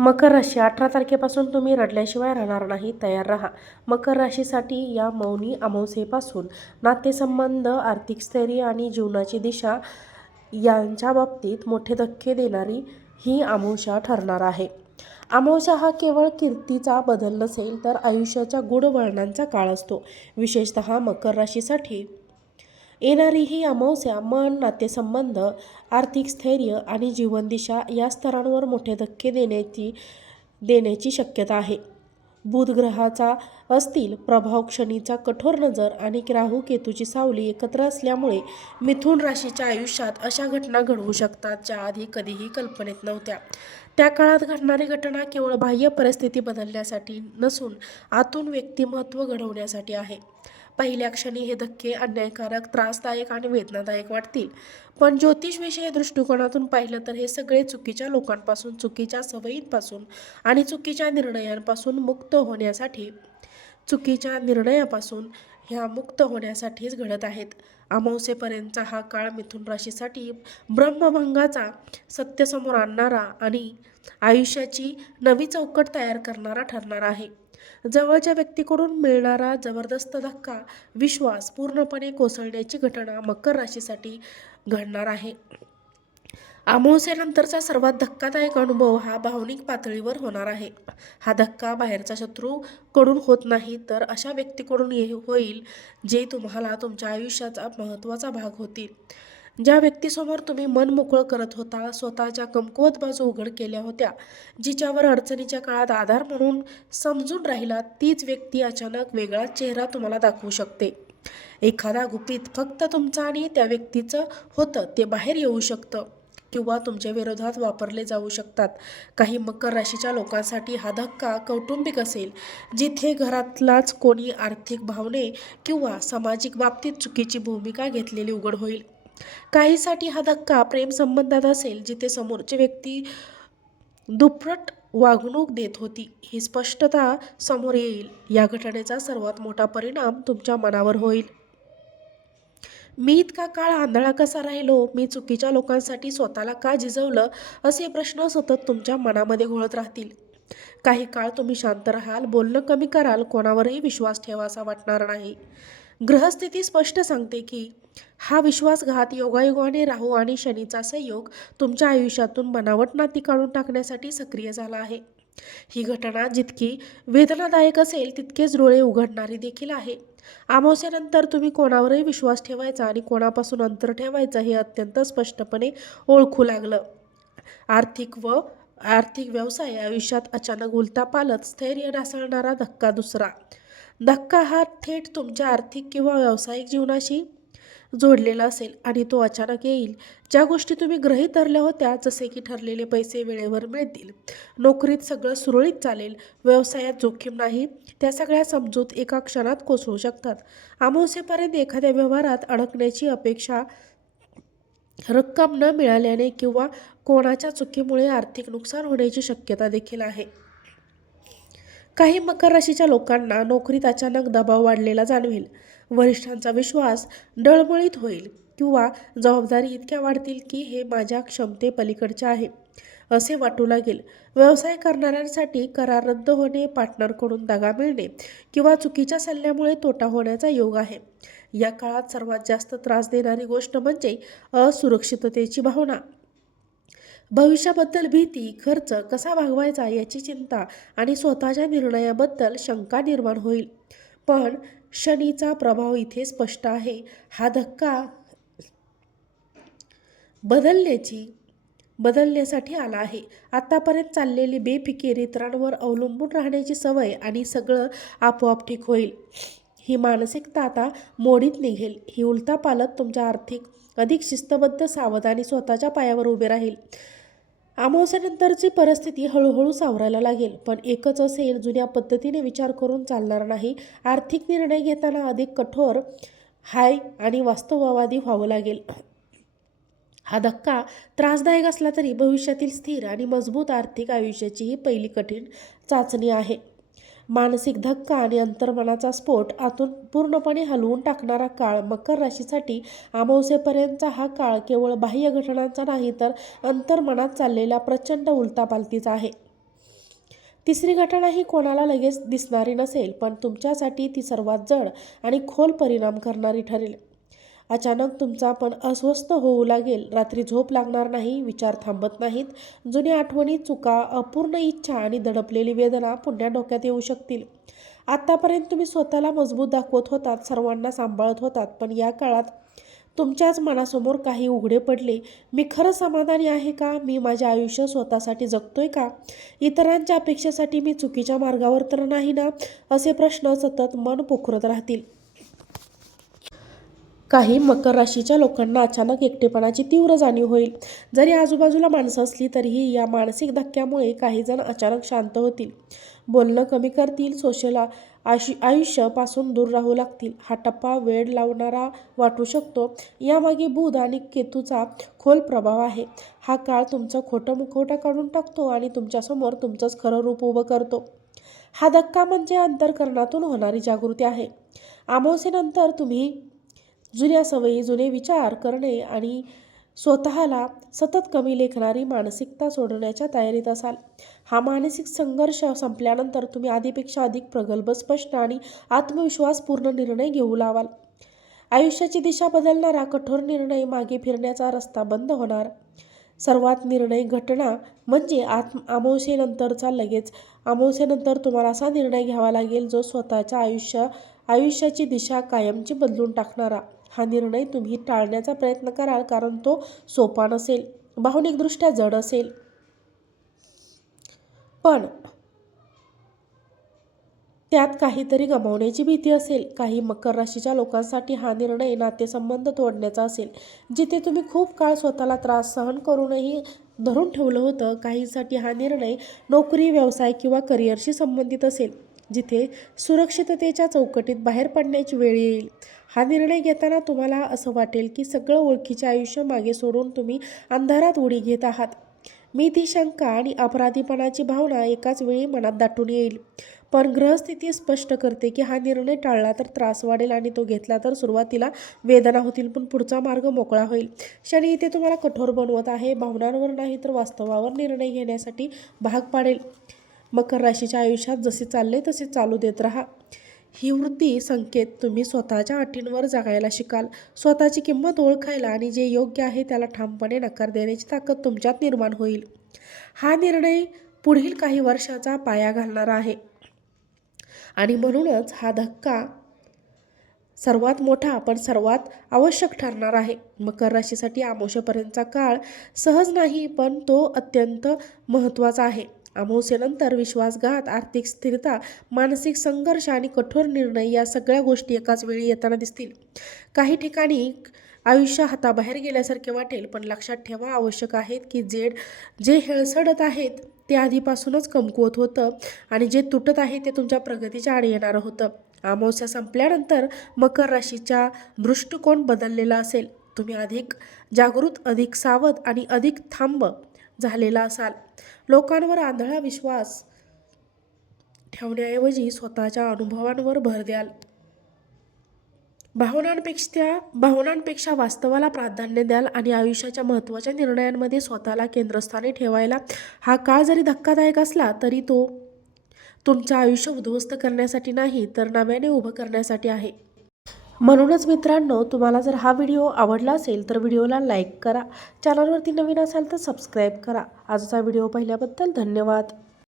मकर राशी 18 तारखेपासून तुम्ही रडल्याशिवाय राहणार नाही, तयार राहा. मकर राशीसाठी या मौनी अमावस्येपासून नातेसंबंध, आर्थिक स्थैर्य आणि जीवनाची दिशा यांच्या बाबतीत मोठे धक्के देणारी ही अमावस्या ठरणार आहे. अमावस्या हा केवळ कीर्तीचा बदल नसेल तर आयुष्याच्या गूढ वळणांचा काळ असतो. विशेषतः मकर राशीसाठी येणारी ही अमावस्या मन, नातेसंबंध, आर्थिक स्थैर्य आणि जीवनदिशा या स्तरांवर मोठे धक्के देण्याची शक्यता आहे. बुध ग्रहाचा असतील प्रभाव, शनीचा कठोर नजर आणि राहू केतूची सावली एकत्र असल्यामुळे मिथुन राशीच्या आयुष्यात अशा घटना घडवू शकतात ज्या आधी कधीही कल्पनेत नव्हत्या. त्या काळात घडणारी घटना केवळ बाह्य परिस्थिती बदलण्यासाठी नसून आतून व्यक्तिमत्व घडवण्यासाठी आहे. पहिल्या क्षणी हे धक्के अन्यायकारक, त्रासदायक आणि वेदनादायक वाटतील, पण ज्योतिषविषयी दृष्टिकोनातून पाहिलं तर हे सगळे चुकीच्या लोकांपासून, चुकीच्या सवयींपासून आणि चुकीच्या निर्णयापासून ह्या मुक्त होण्यासाठीच घडत आहेत. अमावस्येपर्यंतचा हा काळ मिथुन राशीसाठी ब्रह्मभंगाचा, सत्य समोर आणणारा आणि आयुष्याची नवी चौकट तयार करणारा ठरणार आहे. जवळच्या व्यक्तीकडून मिळणारा जबरदस्त धक्का, विश्वास पूर्णपणे कोसळण्याची घटना मकर राशीसाठी घडणार आहे. अमावस्येनंतरचा सर्वात धक्कादायक अनुभव हा भावनिक पातळीवर होणार आहे. हा धक्का बाहेरच्या शत्रू कडून होत नाही तर अशा व्यक्तीकडून होईल जे तुम्हाला तुमच्या आयुष्याचा महत्त्वाचा भाग होतील. ज्या व्यक्तीसमोर तुम्ही मन मोकळं करत होता, स्वतःच्या कमकुवत बाजू उघड केल्या होत्या, जिच्यावर अडचणीच्या काळात आधार म्हणून समजून राहिला, तीच व्यक्ती अचानक वेगळा चेहरा तुम्हाला दाखवू शकते. एखादा गुपित फक्त तुमचं आणि त्या व्यक्तीचं होतं ते बाहेर येऊ शकतं किंवा तुमच्या विरोधात वापरले जाऊ शकतात. काही मकर राशीच्या लोकांसाठी हा धक्का कौटुंबिक असेल, जिथे घरातलाच कोणी आर्थिक भावने किंवा सामाजिक बाबतीत चुकीची भूमिका घेतलेली उघड होईल. काहीसाठी हा धक्का प्रेमसंबंधात असेल, जिथे समोरची व्यक्ती दुप्पट वागणूक देत होती. ही स्पष्टता समोर येईल. या घटनेचा सर्वात मोठा परिणाम तुमच्या मनावर होईल. मी इतका काळ आंधळा कसा राहिलो, मी चुकीच्या लोकांसाठी स्वतःला का झिजवलं, असे प्रश्न सतत तुमच्या मनामध्ये घोळत राहतील. काही काळ तुम्ही शांत राहाल, बोलणं कमी कराल, कोणावरही विश्वास ठेवासा वाटणार नाही. ग्रहस्थिती स्पष्ट सांगते की हा विश्वासघात, योगायोगाने राहू आणि शनीचा संयोग तुमच्या आयुष्यातून बनावट नाती काढून टाकण्यासाठी सक्रिय झाला आहे. ही घटना जितकी वेदनादायक असेल तितकेच डोळे उघडणारी देखील आहे. अमावस्येनंतर तुम्ही कोणावरही विश्वास ठेवायचा आणि कोणापासून अंतर ठेवायचं हे अत्यंत स्पष्टपणे ओळखू लागलं. आर्थिक व्यवसाय आयुष्यात अचानक उलथापालथ, स्थैर्य ढासळणारा धक्का. दुसरा धक्का हा थेट तुमच्या आर्थिक किंवा व्यावसायिक जीवनाशी जोडलेला असेल आणि तो अचानक येईल. ज्या गोष्टी तुम्ही गृहीत धरल्या होत्या, जसे की ठरलेले पैसे वेळेवर मिळतील, नोकरीत सगळं सुरळीत चालेल, व्यवसायात जोखीम नाही, त्या सगळ्या समजूत एका क्षणात कोसळू शकतात. अमावस्येपर्यंत एखाद्या व्यवहारात अडकण्याची अपेक्षा, रक्कम न मिळाल्याने किंवा कोणाच्या चुकीमुळे आर्थिक नुकसान होण्याची शक्यता देखील आहे. काही मकर राशीच्या लोकांना नोकरीत अचानक दबाव वाढलेला जाणवेल, वरिष्ठांचा विश्वास डळमळीत होईल किंवा जबाबदारी इतक्या वाढतील की हे माझ्या क्षमतेपलीकडचे आहे असे वाटू लागेल. व्यवसाय करणाऱ्यांसाठी करार रद्द होणे, पार्टनरकडून दगा मिळणे किंवा चुकीच्या सल्ल्यामुळे तोटा होण्याचा योग आहे. या काळात सर्वात जास्त त्रास देणारी गोष्ट म्हणजे असुरक्षिततेची भावना. भविष्याबद्दल भीती, खर्च कसा भागवायचा याची चिंता आणि स्वतःच्या निर्णयाबद्दल शंका निर्माण होईल. पण शनीचा प्रभाव इथे स्पष्ट आहे. हा धक्का बदलण्यासाठी आला आहे. आतापर्यंत चाललेली बेफिकीर, इतरांवर अवलंबून राहण्याची सवय आणि सगळं आपोआप ठीक होईल, ही मानसिकता आता मोडीत निघेल. ही उलथापालथ तुमच्या आर्थिक अधिक शिस्तबद्ध, सावध आणि स्वतःच्या पायावर उभे राहील. अमावस्येनंतरची परिस्थिती हळूहळू सावरायला लागेल, पण एकच असेल, जुन्या पद्धतीने विचार करून चालणार नाही. आर्थिक निर्णय घेताना अधिक कठोर, आणि वास्तववादी व्हावं लागेल. हा धक्का त्रासदायक असला तरी भविष्यातील स्थिर आणि मजबूत आर्थिक आयुष्याची ही पहिली कठीण चाचणी आहे. मानसिक धक्का आणि अंतर्मनाचा स्फोट, आतून पूर्णपणे हलवून टाकणारा काळ. मकर राशीसाठी अमावस्येपर्यंतचा हा काळ केवळ बाह्य घटनांचा नाही तर अंतर्मनात चाललेल्या प्रचंड उलथापालथीचा आहे. तिसरी घटना ही कोणाला लगेच दिसणारी नसेल, पण तुमच्यासाठी ती सर्वात जड आणि खोल परिणाम करणारी ठरेल. अचानक तुमचा पण अस्वस्थ होऊ लागेल, रात्री झोप लागणार नाही, विचार थांबत नाहीत, जुन्या आठवणी, चुका, अपूर्ण इच्छा आणि दडपलेली वेदना पुन्हा डोक्यात येऊ शकतील. आत्तापर्यंत तुम्ही स्वतःला मजबूत दाखवत होतात, सर्वांना सांभाळत होतात, पण या काळात तुमच्याच मनासमोर काही उघडे पडले. मी खरं समाधानी आहे का? मी माझे आयुष्य स्वतःसाठी जगतोय का? इतरांच्या अपेक्षेसाठी मी चुकीच्या मार्गावर तर नाही ना? असे प्रश्न सतत मन पोखरत राहतील. काही मकर राशीच्या लोकांना अचानक एकटेपणाची तीव्र जाणीव होईल. जरी आजूबाजूला माणसं असली तरीही या मानसिक धक्क्यामुळे काही जण अचानक शांत होतील, बोलणं कमी करतील, सोशल आयुष्यापासून दूर राहू लागतील. हा टप्पा वेळ लावणारा वाटू शकतो. यामागे बुध आणि केतूचा खोल प्रभाव आहे. हा काळ तुमचं खोटं मुखवटा काढून टाकतो आणि तुमच्यासमोर तुमचंच खरं रूप उभं करतो. हा धक्का म्हणजे अंतःकरणातून होणारी जागृती आहे. अमावास्येनंतर तुम्ही जुन्या सवयी, जुने विचार करणे आणि स्वतःला सतत कमी लेखणारी मानसिकता सोडण्याच्या तयारीत असाल. हा मानसिक संघर्ष संपल्यानंतर तुम्ही आधीपेक्षा अधिक प्रगल्भ, स्पष्ट आणि आत्मविश्वासपूर्ण निर्णय घेऊ लावाल. आयुष्याची दिशा बदलणारा कठोर निर्णय, मागे फिरण्याचा रस्ता बंद होणार. सर्वात निर्णय घटना म्हणजे अमावास्येनंतरचा लगेच अमावास्येनंतर तुम्हाला असा निर्णय घ्यावा लागेल जो स्वतःच्या आयुष्याची दिशा कायमची बदलून टाकणारा. हा निर्णय तुम्ही टाळण्याचा प्रयत्न कराल, कारण तो सोपा नसेल, भावनिकदृष्ट्या जड असेल. पण त्यात काहीतरी गमावण्याची भीती असेल. काही मकर राशीच्या लोकांसाठी हा निर्णय नातेसंबंध तोडण्याचा असेल, जिथे तुम्ही खूप काळ स्वतःला त्रास सहन करूनही धरून ठेवलं होतं. काहींसाठी हा निर्णय नोकरी, व्यवसाय किंवा करिअरशी संबंधित असेल, जिथे सुरक्षिततेच्या चौकटीत बाहेर पडण्याची वेळ येईल. हा निर्णय घेताना तुम्हाला असं वाटेल की सगळं ओळखीचे आयुष्य मागे सोडून तुम्ही अंधारात उडी घेत आहात. भीती, शंका आणि अपराधीपणाची भावना एकाच वेळी मनात दाटून येईल. पण ग्रहस्थिती स्पष्ट करते की हा निर्णय टाळला तर त्रास वाढेल आणि तो घेतला तर सुरुवातीला वेदना होतील, पण पुढचा मार्ग मोकळा होईल. शनी इथे तुम्हाला कठोर बनवत आहे, भावनांवर नाही तर वास्तवावर निर्णय घेण्यासाठी भाग पाडेल. मकर राशीच्या आयुष्यात जसे चालले तसे चालू देत राहा. ही वृत्ती संकेत तुम्ही स्वतःच्या अटींवर जगायला शिकाल, स्वतःची किंमत ओळखायला आणि जे योग्य आहे त्याला ठामपणे नकार देण्याची ताकद तुमच्यात निर्माण होईल. हा निर्णय पुढील काही वर्षाचा पाया घालणारा आहे आणि म्हणूनच हा धक्का सर्वात मोठा पण सर्वात आवश्यक ठरणार आहे. मकर राशीसाठी अमावास्येपर्यंतचा काळ सहज नाही, पण तो अत्यंत महत्त्वाचा आहे. अमावास्येनंतर विश्वासघात, आर्थिक स्थिरता, मानसिक संघर्ष आणि कठोर निर्णय या सगळ्या गोष्टी एकाच वेळी येताना दिसतील. काही ठिकाणी आयुष्य हाताबाहेर गेल्यासारखे वाटेल, पण लक्षात ठेवा आवश्यक आहेत की जे हेळसडत आहेत ते आधीपासूनच कमकुवत होतं आणि जे तुटत आहे ते तुमच्या प्रगतीच्या आड येणारं होतं. अमावास्या संपल्यानंतर मकर राशीचा दृष्टिकोन बदललेला असेल. तुम्ही अधिक जागृत, अधिक सावध आणि अधिक ठाम झालेला असाल. लोकांवर आंधळा विश्वास ठेवण्याऐवजी स्वतःच्या अनुभवांवर भर द्याल. भावनांपेक्षा वास्तवाला प्राधान्य द्याल आणि आयुष्याच्या महत्त्वाच्या निर्णयांमध्ये स्वतःला केंद्रस्थानी ठेवायला. हा काळ जरी धक्कादायक असला तरी तो तुमचं आयुष्य उद्ध्वस्त करण्यासाठी नाही तर नव्याने उभं करण्यासाठी आहे. म्हणूनच मित्रांनो, तुम्हाला जर हा व्हिडिओ आवडला असेल तर व्हिडिओला लाईक करा, चॅनलवरती नवीन असाल तर सबस्क्राईब करा. आजचा व्हिडिओ पाहिल्याबद्दल धन्यवाद.